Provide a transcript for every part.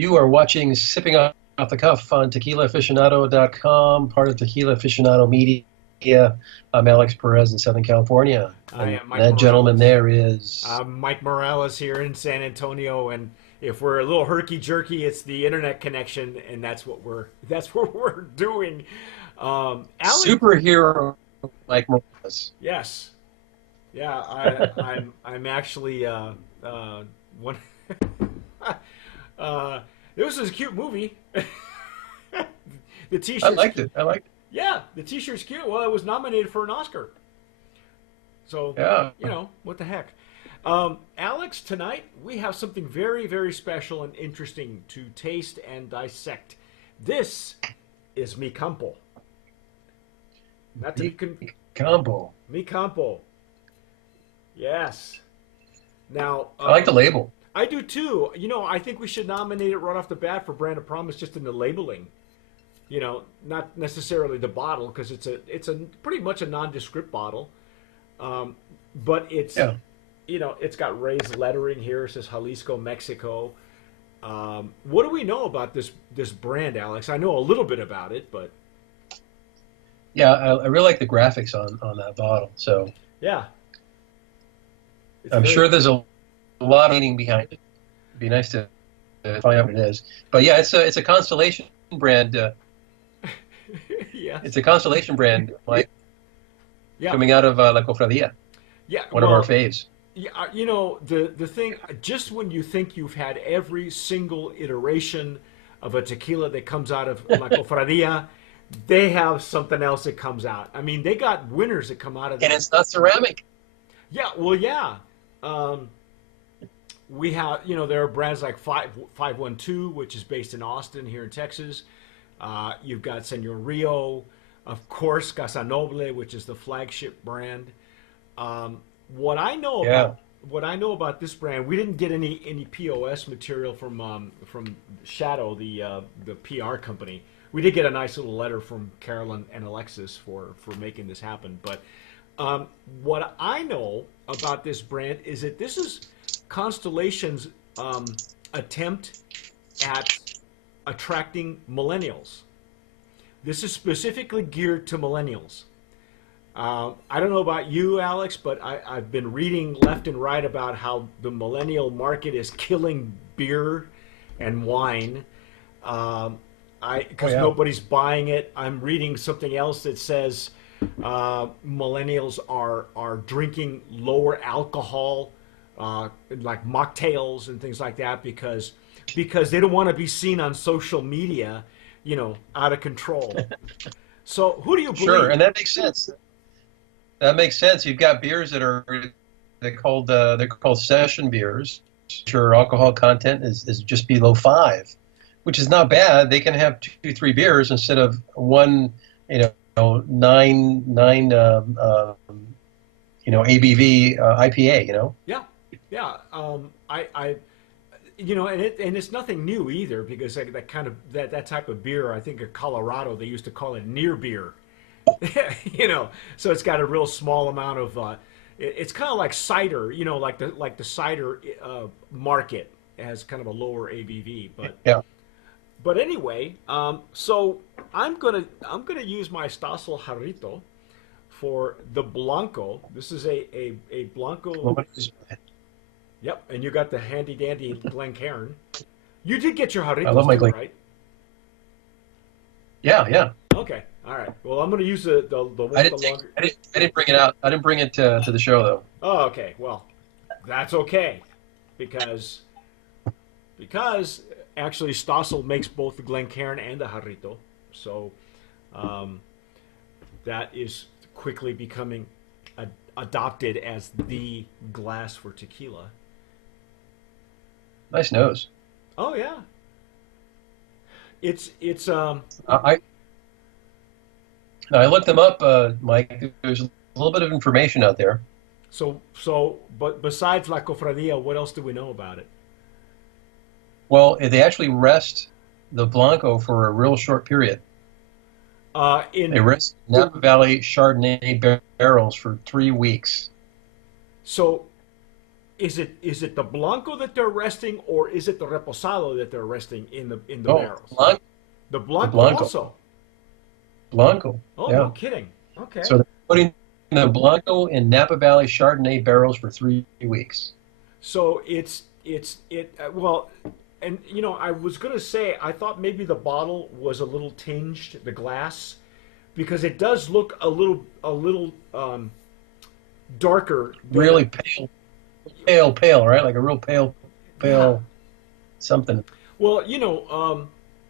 You are watching Sipping Off the Cuff on TequilaAficionado.com, part of Tequila Aficionado Media. I'm Alex Perez in Southern California. I And am Mike that gentleman Morales. there is... I'm Mike Morales here in San Antonio, and if we're a little herky jerky, it's the internet connection, and that's what we're doing. Alex, superhero Mike Morales. yes, yeah, I'm actually one. uh, this is a cute movie. The I T-shirt's liked cute. it. I liked it. Yeah, the T-shirt's cute. Well, it was nominated for an Oscar. So, Yeah. what the heck? Alex, tonight we have something very, very special and interesting to taste and dissect. This is Mi Campo. Not to be Campo. Mi Campo. Yes. Now, I like the label. I do too. I think we should nominate it right off the bat for brand of promise, just in the labeling. Not necessarily the bottle, because it's a pretty much a nondescript bottle. But Yeah. It's got raised lettering here. It says Jalisco, Mexico. What do we know about this brand, Alex? I know a little bit about it, but Yeah, I really like the graphics on that bottle. So yeah, it's I'm very sure there's a lot of meaning behind it. It'd be nice to find out what it is. But yeah, it's a Constellation brand. yeah, It's a Constellation brand, like yeah, coming out of La Cofradía, yeah. one of our Well, faves. yeah, the thing, just when you think you've had every single iteration of a tequila that comes out of La Cofradía, they have something else that comes out. I mean, they got winners that come out of And that. it's not ceramic. Yeah, well, yeah. Um, we have, there are brands like 512, which is based in Austin here in Texas. You've got Senor Rio, of course, Casa Noble, which is the flagship brand. Um, what I know Yeah. about what I know about this brand, we didn't get any POS material from Shadow, the PR company. We did get a nice little letter from Carolyn and Alexis for making this happen. But what I know about this brand is that this is Constellation's attempt at attracting millennials. This is specifically geared to millennials. I don't know about you, Alex, but I've been reading left and right about how the millennial market is killing beer and wine. Oh, Because yeah. nobody's buying it. I'm reading something else that says millennials are drinking lower alcohol, like mocktails and things like that, because they don't want to be seen on social media, out of control. So who do you Sure, believe? and that makes sense. That makes sense. You've got beers that are they're called session beers. Your alcohol content is just below 5, which is not bad. They can have 2, 3 beers instead of one, nine, ABV IPA. Yeah, yeah. And it's nothing new either, because that kind of that type of beer, I think in Colorado they used to call it near beer. So it's got a real small amount of. It's kind of like cider, like the cider market has kind of a lower ABV, but. Yeah. But anyway, so I'm gonna use my Stossel Jarrito for the Blanco. This is a Blanco. Yep, and you got the handy dandy Glencairn. You did get your I love Jarritos my too, Glen. right? Yeah, yeah. Okay, all right. Well, I'm gonna use the one I with didn't the take. longer. I didn't bring it out. I didn't bring it to the show though. Oh, okay. Well, that's okay, because actually Stossel makes both the Glencairn and the Jarrito, so um, that is quickly becoming adopted as the glass for tequila. Nice nose. Oh yeah, it's I I looked them up, Mike. There's a little bit of information out there. but besides La Cofradía, what else do we know about it? Well, they actually rest the Blanco for a real short period. They In rest Napa Valley Chardonnay barrels for 3 weeks. So is it the Blanco that they're resting, or is it the Reposado that they're resting in the Oh, barrels? Blanco, The the Blanco Blanco, also. Blanco. Oh, no Yeah. kidding. Okay. So they're putting the Blanco in Napa Valley Chardonnay barrels for 3 weeks. So well, and I was gonna say I thought maybe the bottle was a little tinged, the glass, because it does look a little darker than Really pale, right? Like a real yeah. pale something. Well,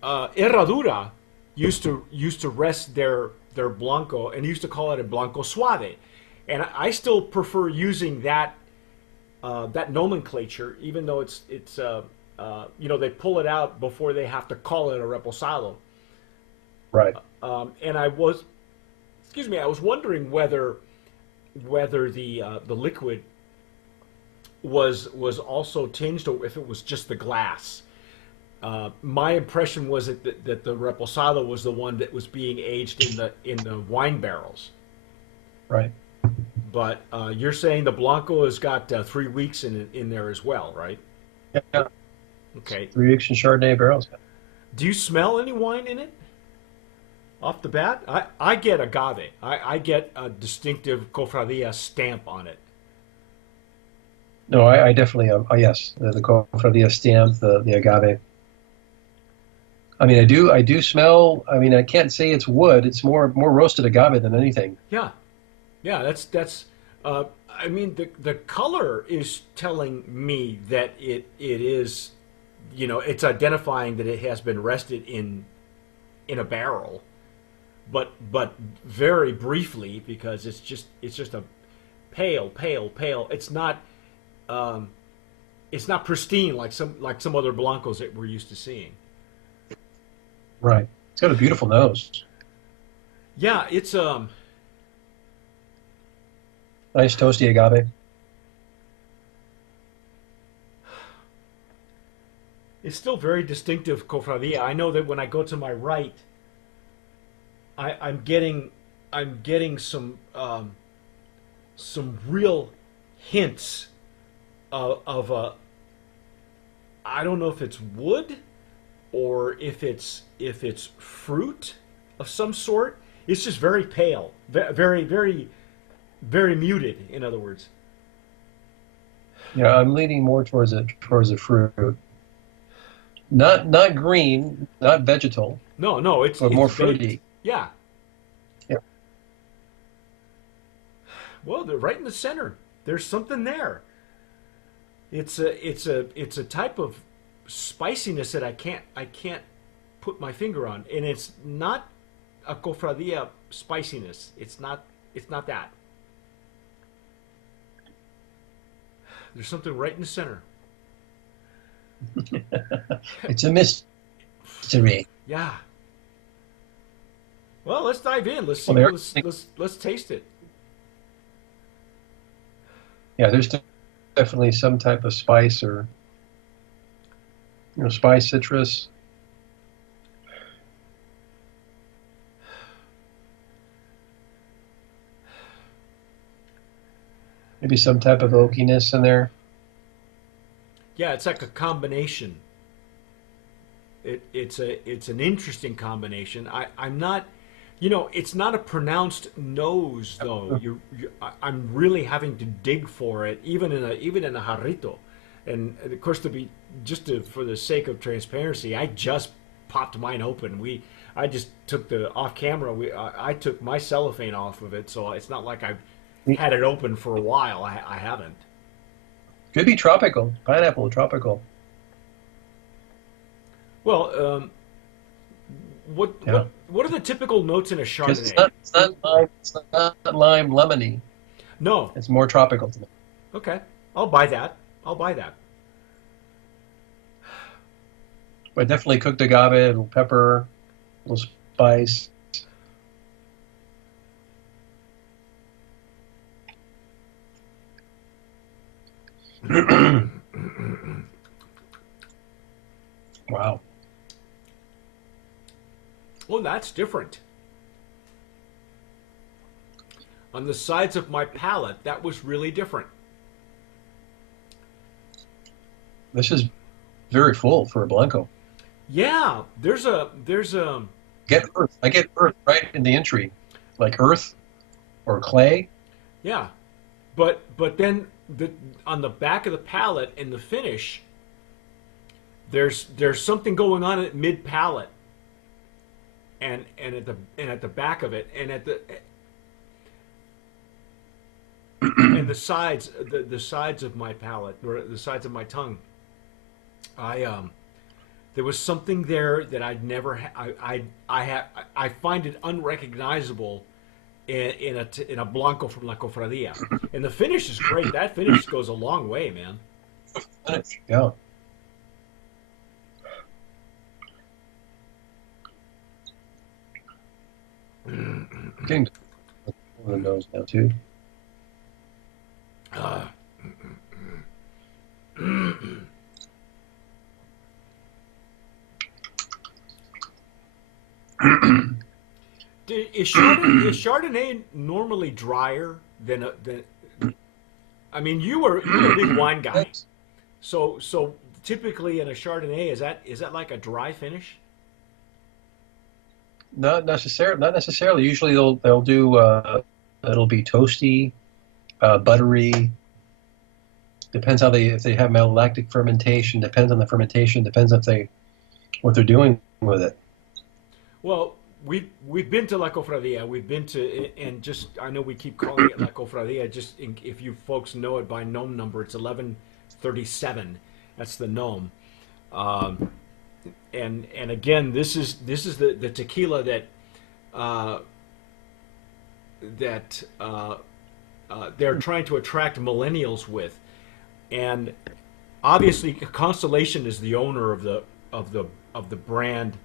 Herradura used to rest their Blanco and used to call it a Blanco Suave, and I still prefer using that nomenclature, even though it's they pull it out before they have to call it a reposado. Right. And I was wondering whether the liquid was also tinged, or if it was just the glass. My impression was that the reposado was the one that was being aged in the wine barrels. Right. But you're saying the Blanco has got 3 weeks in there as well, right? Yeah. Okay. 3 weeks in Chardonnay barrels. Do you smell any wine in it off the bat? I get agave. I get a distinctive cofradia stamp on it. No, I definitely, yes, the Cofradia stamp, the agave. I mean, I do smell. I mean, I can't say it's wood. It's more roasted agave than anything. Yeah, yeah. That's. I mean, the color is telling me that it is, it's identifying that it has been rested in a barrel, but very briefly, because it's just a pale. It's not pristine like some other blancos that we're used to seeing. Right. It's got a beautiful nose. Yeah, it's Nice toasty agave. it's still very distinctive cofradia. I know that when I go to my right, I'm getting some real hints of a, I don't know if it's wood or if it's fruit of some sort. It's just very pale, very very very muted. In other words, Yeah, I'm leaning more towards a fruit. Not green, not vegetal, no, it's but it's more baked. fruity. Yeah. Yeah. Well, they're right in the center. There's something there. It's a type of spiciness that I can't put my finger on, and it's not a cofradia spiciness. It's not that. There's something right in the center. It's a mystery. Yeah. Well, let's dive in. Let's see. Well, there. Let's taste it. Yeah, there's definitely some type of spice or spice, citrus. Maybe some type of oakiness in there. Yeah, it's like a combination. It's an interesting combination. I'm not, it's not a pronounced nose though. I'm really having to dig for it, even in a jarrito, and of course for the sake of transparency, I just popped mine open. I just took the off camera. I took my cellophane off of it, so it's not like I've had it open for a while. I haven't. Could be tropical, pineapple tropical. Well, what Yeah, what are the typical notes in a because it's Chardonnay? not it's not lime, it's not lime lemony. No. It's more tropical to me. Okay. I'll buy that. I'll buy that. But definitely cooked agave, a little pepper, a little spice. Wow. Oh, that's different. On the sides of my palate, that was really different. This is very full for a Blanco. Yeah, there's a Get earth. I get earth right in the entry, like earth or clay. yeah, but then on the back of the palate and the finish, there's something going on at mid palate and at the back of it and the sides of my palate or the sides of my tongue. I There was something there that I'd never I find it unrecognizable in a Blanco from La Cofradia. And the finish is great. That finish goes a long way, man. Yeah. Getting to the nose now too. Uh, is Chardonnay normally drier than? I mean, you're a big wine guy, so typically in a Chardonnay is that like a dry finish? Not necessarily. Not necessarily. Usually they'll do. It'll be toasty, buttery. Depends how they if they have malolactic fermentation. Depends on the fermentation. Depends if they what they're doing with it. Well, we've been to La Cofradia. We've been to and just I know we keep calling it La Cofradia. If you folks know it by gnome number, it's 1137. That's the gnome. Um, and again, this is the tequila uh, that they're trying to attract millennials with, and obviously Constellation is the owner of the brand,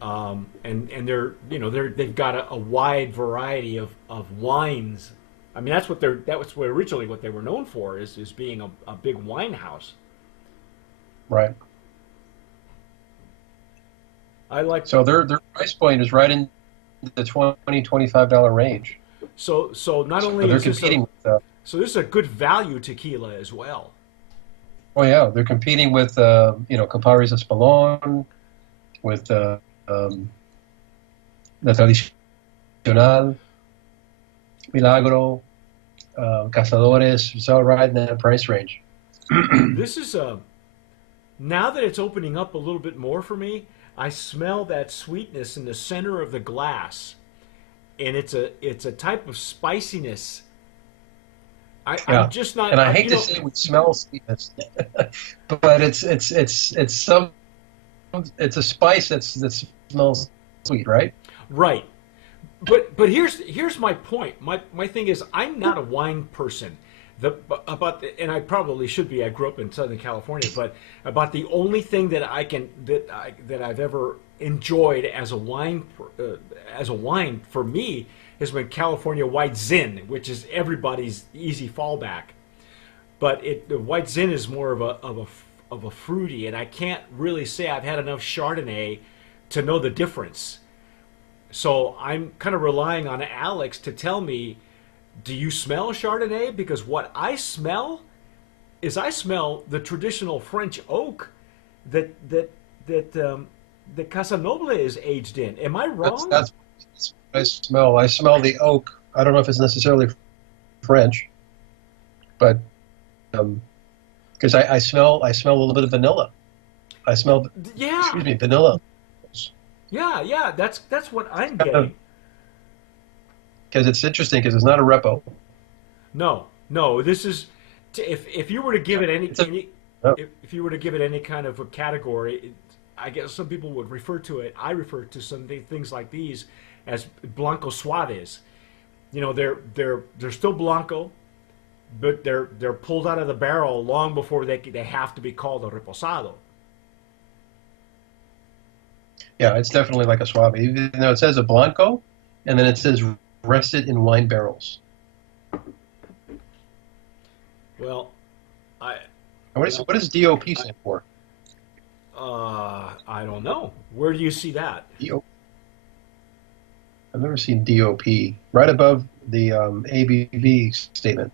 and they've got a wide variety of wines. I mean that's what originally what they were known for is being a big wine house. Right. I like So their price point is right in the $20-$25 range. so not So only they're is this competing with. so this is a good value tequila as well. Oh yeah, they're competing with Campares Espolón, with La Tradicional, Milagro, Cazadores. It's all right in that price range. This is now that it's opening up a little bit more for me, I smell that sweetness in the center of the glass, and it's a type of spiciness. Yeah, I'm just not. and I hate to say we smell sweetness, but it's a spice that smells sweet, right? Right. But here's my point. My thing is I'm not a wine person. And I probably should be. I grew up in Southern California, but about the only thing that I've ever enjoyed as a wine for me has been California White Zin, which is everybody's easy fallback. But the White Zin is more of a fruity, and I can't really say I've had enough Chardonnay to know the difference. So I'm kind of relying on Alex to tell me, do you smell Chardonnay? Because what I smell is I smell the traditional French oak that Casanoble is aged in. Am I wrong? That's what I smell. I smell the oak. I don't know if it's necessarily French, but because I smell a little bit of vanilla. I smell, Yeah, excuse me, vanilla. yeah. That's what I'm getting. Because it's interesting because it's not a repo. No. This is if you were to give it Oh, if you were to give it any kind of a category, I guess some people would refer to it. I refer to some things like these as Blanco Suaves. They're still Blanco, but they're pulled out of the barrel long before they have to be called a reposado. yeah, it's definitely like a Suave. Even though it says a Blanco, and then it says rested in wine barrels. Well, I And what does DOP stand for? I don't know. Where do you see that? DOP. I've never seen DOP right above the ABV statement.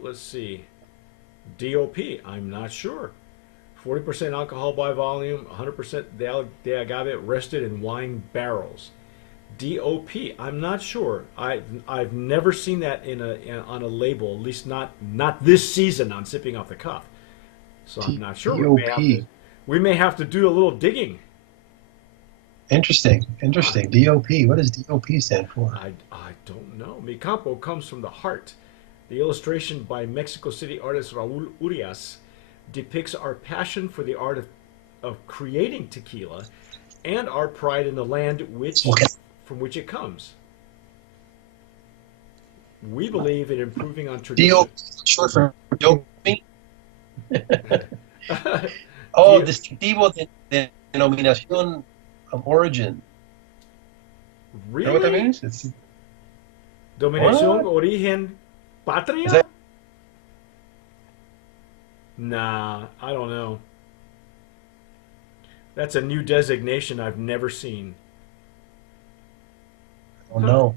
Let's see. DOP. I'm not sure. 40% alcohol by volume, 100% de agave, rested in wine barrels. DOP. I'm not sure. I've never seen that on a label. At least not this season on Sipping Off the Cuff. So I'm not sure. DOP. We may have to do a little digging. Interesting. DOP. What does DOP stand for? I don't know. Mi Campo comes from the heart. The illustration by Mexico City artist Raul Urias depicts our passion for the art of creating tequila and our pride in the land from which it comes. We believe in improving on tradition. DOP, short for DOP. Oh, distintivo de denominación of origin. Really? You know what that means? It's Dominación origen patria? Nah, I don't know. That's a new designation I've never seen. Oh no,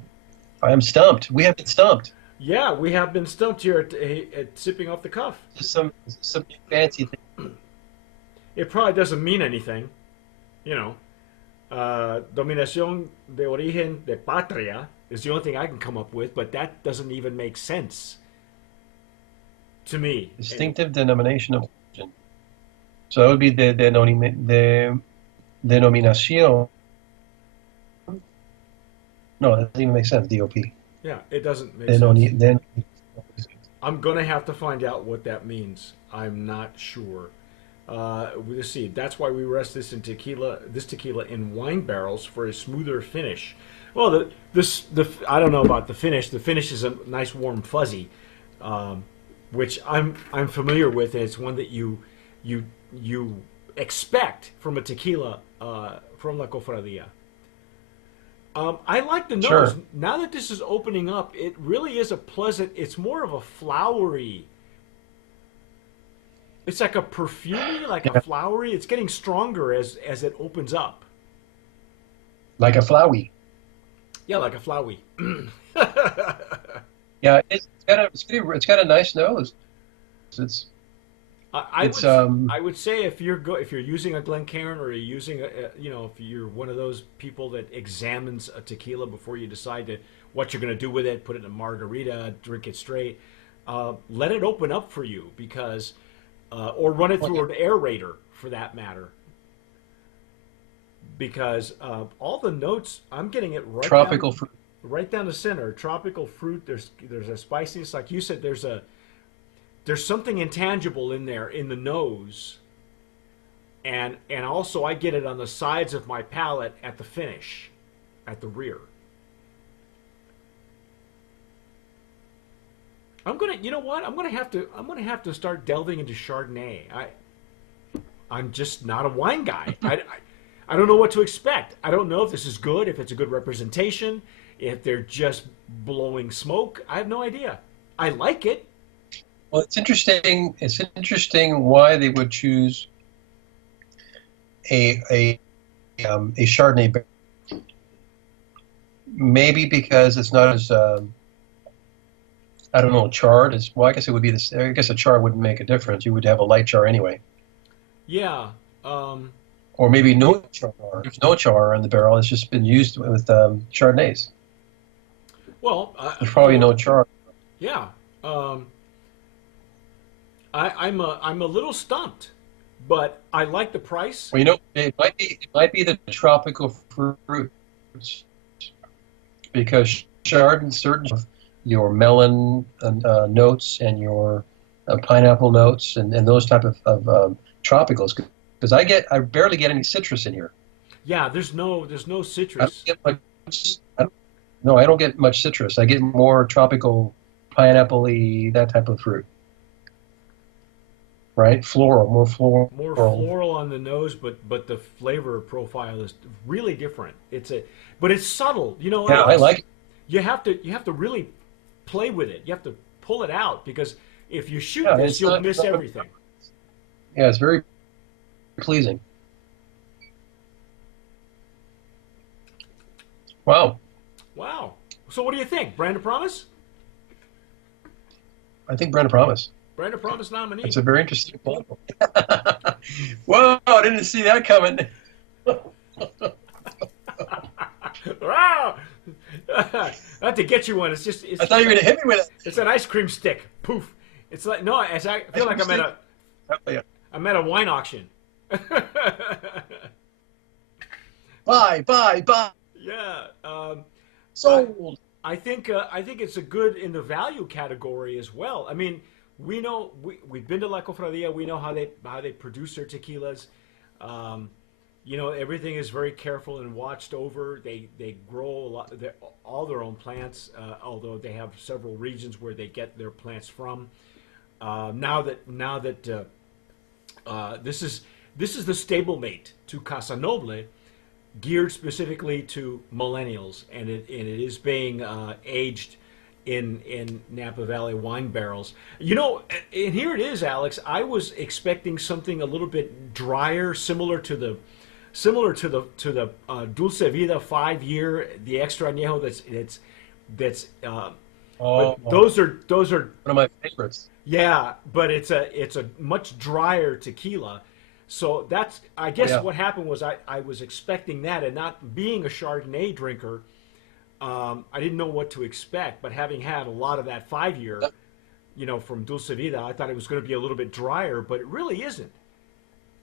I am stumped. We have been stumped. Yeah, we have been stumped here at Sipping Off the Cuff. Just some fancy thing. It probably doesn't mean anything, Dominación de origen de patria is the only thing I can come up with, but that doesn't even make sense to me. Distinctive denomination of origin. So that would be the denominación. No, that doesn't even make sense. DOP. Yeah, it doesn't make sense. I'm going to have to find out what that means. I'm not sure. Let's see. That's why we rest this tequila in wine barrels for a smoother finish. Well, I don't know about the finish. The finish is a nice warm fuzzy, which I'm familiar with. And it's one that you expect from a tequila from La Cofradia. I like the nose. Sure. Now that this is opening up, it really is a pleasant. It's more of a flowery. It's like a perfumey, like a flowery. It's getting stronger as it opens up. Like a flowy. Yeah, like a flowy. Yeah, it's got a nice nose. I would say if you're using a Glencairn or you're using if you're one of those people that examines a tequila before you decide what you're going to do with it, put it in a margarita, drink it straight, let it open up for you because or run it through an aerator for that matter. Because all the notes, I'm getting it right tropical fruit, right down the center. Tropical fruit. There's a spiciness, like you said. There's something intangible in there in the nose, and also I get it on the sides of my palate at the finish, at the rear. I'm gonna have to start delving into Chardonnay. I'm just not a wine guy. I don't know what to expect. I don't know if this is good, if it's a good representation, if they're just blowing smoke. I have no idea. I like it. Well, it's interesting. It's interesting why they would choose a Chardonnay barrel. Maybe because it's not as I don't know, charred as well. I guess it would be this. I guess a char wouldn't make a difference. You would have a light char anyway. Yeah. Or maybe no char. There's no char in the barrel. It's just been used with Chardonnays. Well, there's probably no char. Yeah. I'm a little stumped, but I like the price. Well, it might be the tropical fruits because Chardonnay certain your melon notes and your pineapple notes and those type of tropicals. Because I barely get any citrus in here. Yeah, there's no citrus. I don't get much citrus. I get more tropical, pineapple-y, that type of fruit. Right, more floral. More floral on the nose, but the flavor profile is really different. But it's subtle. Yeah, I like it. You have to really play with it. You have to pull it out because if you shoot this, you'll miss everything. Yeah, it's very pleasing. Wow. So what do you think? Brand of Promise? I think Brand of Promise. Brand of Promise nominee. It's a very interesting bottle. Whoa, I didn't see that coming. Wow! Not to get you one. It's just I thought you were going to hit me with it. it's an ice cream stick. Poof! It's like no. I feel like I'm at a wine auction. Buy. Yeah. Sold. I think it's a good in the value category as well. I mean, we know we've been to La Cofradía. We know how they produce their tequilas. You know, everything is very careful and watched over. They grow all their own plants, although they have several regions where they get their plants from. Now that this is the stablemate to Casa Noble, geared specifically to millennials, and it is being aged in Napa Valley wine barrels. You know, and here it is, Alex. I was expecting something a little bit drier, similar to the Dulce Vida 5-year, the extra añejo. That's but those are one of my favorites. yeah, but it's a much drier tequila. So that's, I guess, what happened was I was expecting that, and not being a Chardonnay drinker, I didn't know what to expect. But having had a lot of that 5-year, you know, from Dulce Vida, I thought it was going to be a little bit drier, but it really isn't.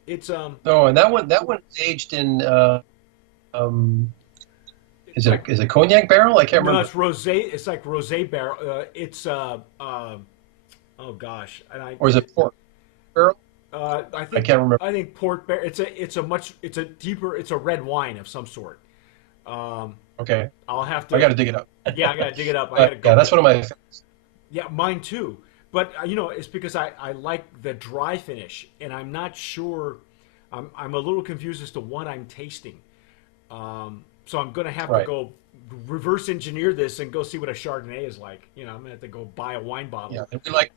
It's No, and that one is aged in is it cognac barrel? I can't remember. No, it's rosé. It's like rosé barrel. Oh gosh, Or is it port barrel? I can't remember. I think port barrel. It's a deeper. It's a red wine of some sort. Okay. I'll have to. I got to dig it up. Yeah, I got to dig it up. I gotta go yeah, that's one of my favorites. Yeah, mine too. But you know, it's because I like the dry finish, and I'm not sure. I'm a little confused as to what I'm tasting. So I'm going to have to go reverse engineer this and go see what a Chardonnay is like. You know, I'm going to have to go buy a wine bottle. Yeah, and we like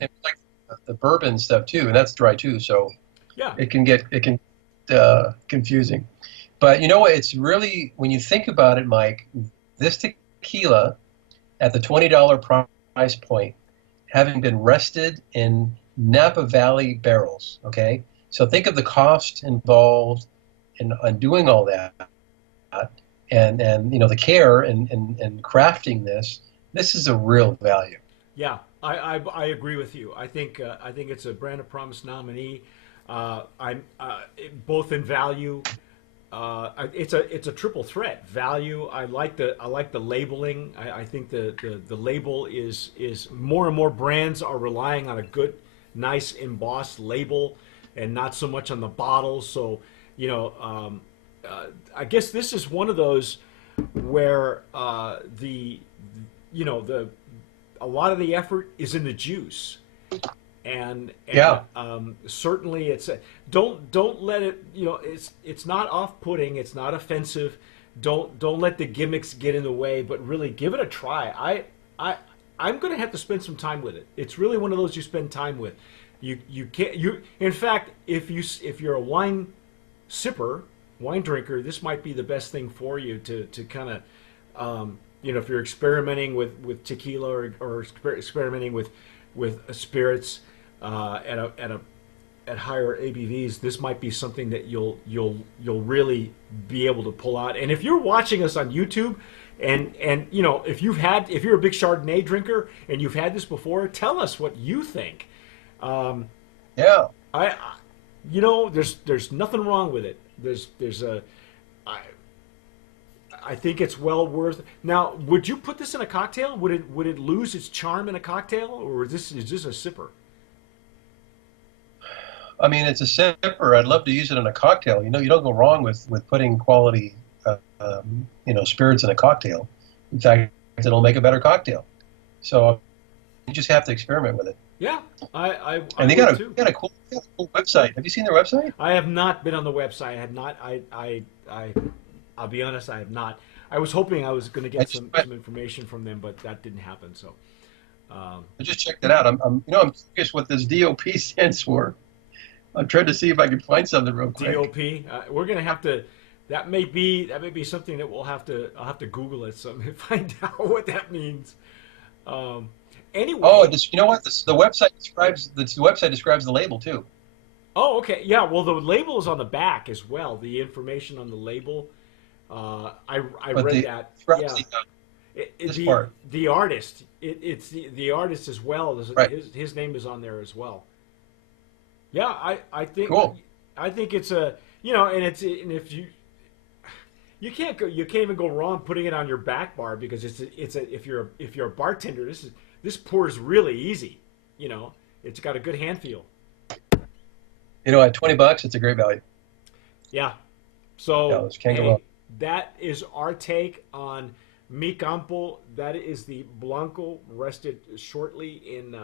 the bourbon stuff too, and that's dry too. So yeah, it can get confusing. But you know what? It's really, when you think about it, Mike, this tequila at the $20 price point, having been rested in Napa Valley barrels. Okay, so think of the cost involved in doing all that. And you know, the care in crafting this is a real value. Yeah, I agree with you. I think it's a Brand of Promise nominee. I'm both in value. It's a triple threat. Value. I like the labeling. I think the label is more and more brands are relying on a good, nice embossed label, and not so much on the bottle. So you know. I guess this is one of those where a lot of the effort is in the juice, and certainly don't let it, you know, it's not off-putting, it's not offensive. Don't let the gimmicks get in the way, but really give it a try. I'm going to have to spend some time with it. It's really one of those you spend time with. You can't, in fact, if you're a wine drinker, this might be the best thing for you to kind of, you know, if you're experimenting with tequila or experimenting with spirits at higher ABVs, this might be something that you'll really be able to pull out. And if you're watching us on YouTube, and you know, if you're a big Chardonnay drinker and you've had this before, tell us what you think. Yeah, you know, there's nothing wrong with it. I think it's well worth. Now, would you put this in a cocktail? Would it lose its charm in a cocktail, or is this a sipper? I mean, it's a sipper. I'd love to use it in a cocktail. You know, you don't go wrong with putting quality, you know, spirits in a cocktail. In fact, it'll make a better cocktail. So you just have to experiment with it. Yeah, and they got a cool website. Have you seen their website? I have not been on the website. I have not. I'll be honest. I have not. I was hoping I was going to get some information from them, but that didn't happen. So I just checked it out. I'm curious what this DOP stands for. I'm trying to see if I can find something real quick. DOP. We're going to have to. That may be something that I'll have to Google it and find out what that means. Anyway. Oh, you know what? The website describes the label too. Oh, okay. Yeah. Well, the label is on the back as well. The information on the label. I But read the that. Yeah. obviously this The part, artist. It's the artist as well. right? His name is on there as well. Yeah. Cool. I think it's a and if you can't even go wrong putting it on your back bar because if you're a bartender, this pours really easy. You know, it's got a good hand feel. At $20, it's a great value. Yeah. Yeah, So this can't go wrong. hey, that is our take on Mi Campo. That is the Blanco rested shortly in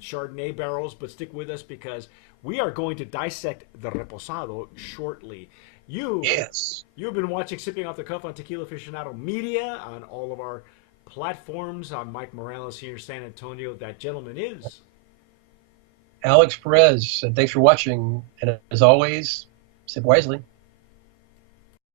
Chardonnay barrels. But stick with us because we are going to dissect the Reposado shortly. You Yes. you've been watching Sipping Off the Cuff on Tequila Aficionado Media on all of our platforms. I'm Mike Morales here in San Antonio. That gentleman is. Alex Perez, and thanks for watching. And as always, sip wisely.